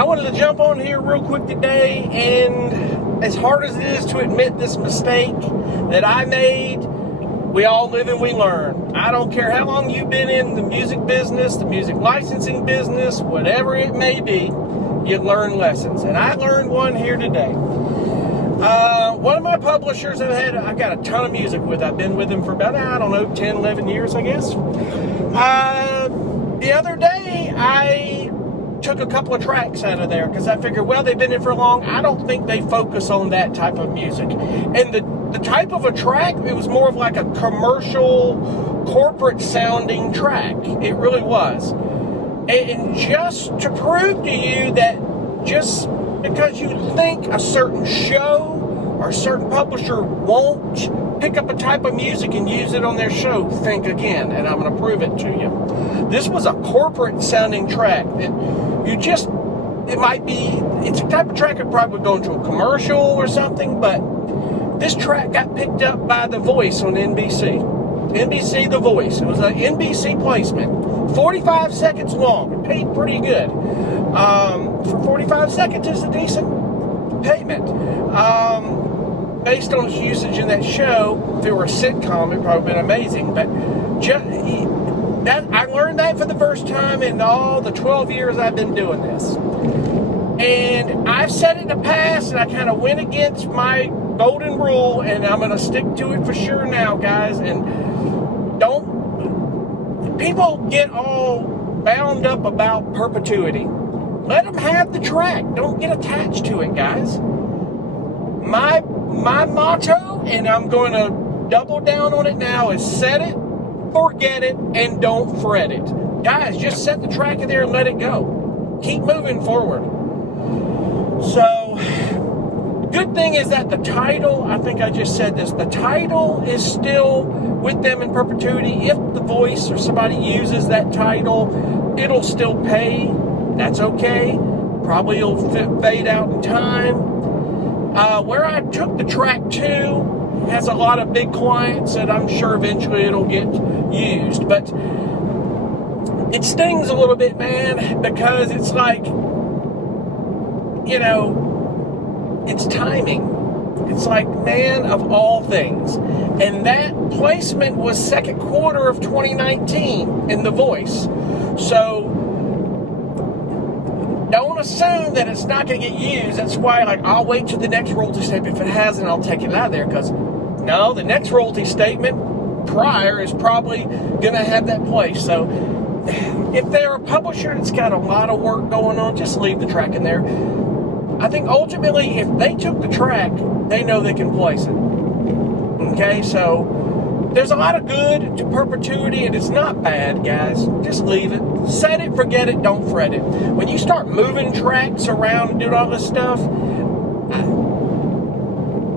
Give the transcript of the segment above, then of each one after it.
I wanted to jump on here real quick today, and as hard as it is to admit this mistake that I made, we all live and we learn. I don't care how long you've been in the music business, the music licensing business, whatever it may be, you learn lessons. And I learned one here today. One of my publishers I've got a ton of music with. I've been with them for about, 10, 11 years, I guess. The other day, I took a couple of tracks out of there because I figured, well, they've been in for long. I don't think they focus on that type of music. And the type of a track, it was more of like a commercial, corporate sounding track. It really was. And just to prove to you that just because you think a certain show or a certain publisher won't pick up a type of music and use it on their show, think again, and I'm going to prove it to you. This was a corporate sounding track that it's a type of track that probably would go into a commercial or something, but this track got picked up by The Voice on NBC. NBC The Voice. It was an NBC placement. 45 seconds long. It paid pretty good. For 45 seconds is a decent payment. Based on its usage in that show, if it were a sitcom, it probably been amazing. But I learned that for the first time in all the 12 years I've been doing this. And I've said it in the past, and I kind of went against my golden rule, and I'm going to stick to it for sure now, guys. And people get all bound up about perpetuity. Let them have the track. Don't get attached to it, guys. My motto, and I'm going to double down on it now, is set it, forget it, and don't fret it. Guys, just set the track in there and let it go. Keep moving forward. So, good thing is that the title, I think I just said this, the title is still with them in perpetuity. If The Voice or somebody uses that title, it'll still pay. That's okay. Probably it'll fade out in time. Where I took the track to has a lot of big clients that I'm sure eventually it'll get used. But it stings a little bit, man, because it's like, it's timing. It's like, man, of all things. And that placement was second quarter of 2019 in The Voice. So don't assume that it's not going to get used. That's why, I'll wait till the next royalty statement. If it hasn't, I'll take it out of there. Because, no, the next royalty statement prior is probably going to have that place. So, if they're a publisher that's got a lot of work going on, just leave the track in there. I think ultimately, if they took the track, they know they can place it. Okay, so there's a lot of good to perpetuity, and it's not bad, guys. Just leave it. Set it, forget it, don't fret it. When you start moving tracks around and doing all this stuff,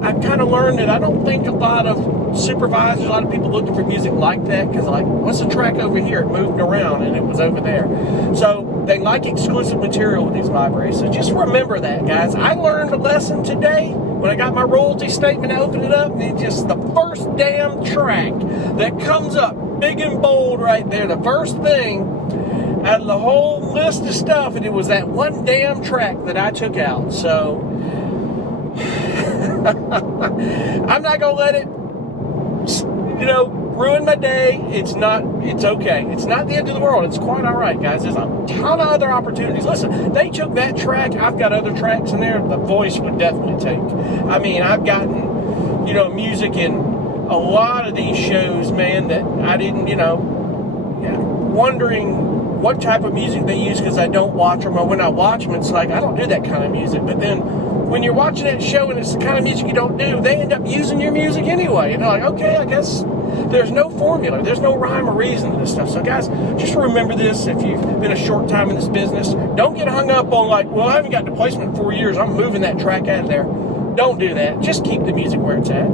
I've kind of learned that I don't think a lot of supervisors, a lot of people looking for music like that, because what's the track over here? It moved around and it was over there. So they like exclusive material with these libraries. So just remember that, guys. I learned a lesson today when I got my royalty statement. I opened it up, and it's just the first damn track that comes up big and bold right there. The first thing out of the whole list of stuff, and it was that one damn track that I took out. So I'm not gonna let it, ruin my day. It's okay. It's not the end of the world. It's quite all right, guys. There's a ton of other opportunities. Listen, they took that track. I've got other tracks in there. The Voice would definitely take. I mean, I've gotten, music in a lot of these shows, man, that I didn't, wondering what type of music they use because I don't watch them. Or when I watch them, it's like, I don't do that kind of music. But then when you're watching that show and it's the kind of music you don't do, they end up using your music anyway. And they're like, okay, I guess there's no formula. There's no rhyme or reason to this stuff. So, guys, just remember this if you've been a short time in this business. Don't get hung up on well, I haven't got the placement in 4 years. I'm moving that track out of there. Don't do that. Just keep the music where it's at.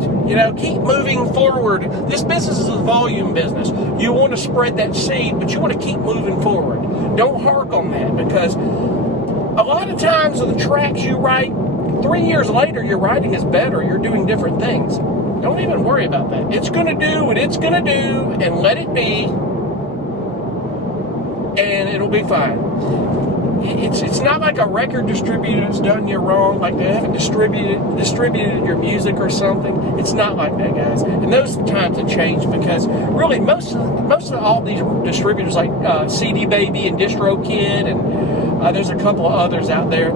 Keep moving forward. This business is a volume business. You want to spread that seed, but you want to keep moving forward. Don't hark on that, because a lot of times with the tracks you write, 3 years later, your writing is better. You're doing different things. Don't even worry about that. It's going to do what it's going to do, and let it be, and it'll be fine. it's not like a record distributor that's done you wrong, like they haven't distributed your music or something. It's not like that, guys. And those times have changed because really most of all these distributors like CD Baby and DistroKid and there's a couple of others out there.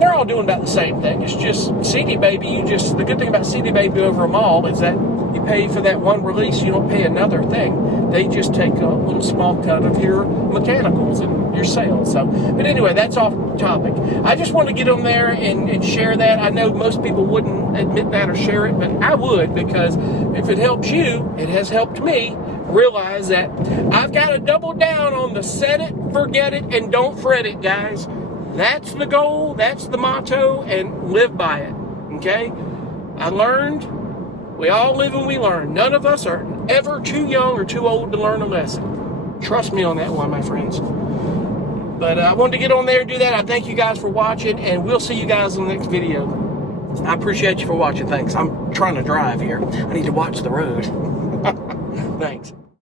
They're all doing about the same thing. It's just CD Baby. The good thing about CD Baby over them all is that you pay for that one release. You don't pay another thing. They just take a little small cut of your mechanicals and your sales. So, but anyway, that's off topic. I just want to get on there and share that. I know most people wouldn't admit that or share it, but I would, because if it helps you, it has helped me realize that I've got to double down on the set it, forget it, and don't fret it, guys. That's the goal, that's the motto, and live by it, okay? I learned, we all live and we learn. None of us are ever too young or too old to learn a lesson. Trust me on that one, my friends. But I wanted to get on there and do that. I thank you guys for watching, and we'll see you guys in the next video. I appreciate you for watching. Thanks. I'm trying to drive here. I need to watch the road. Thanks.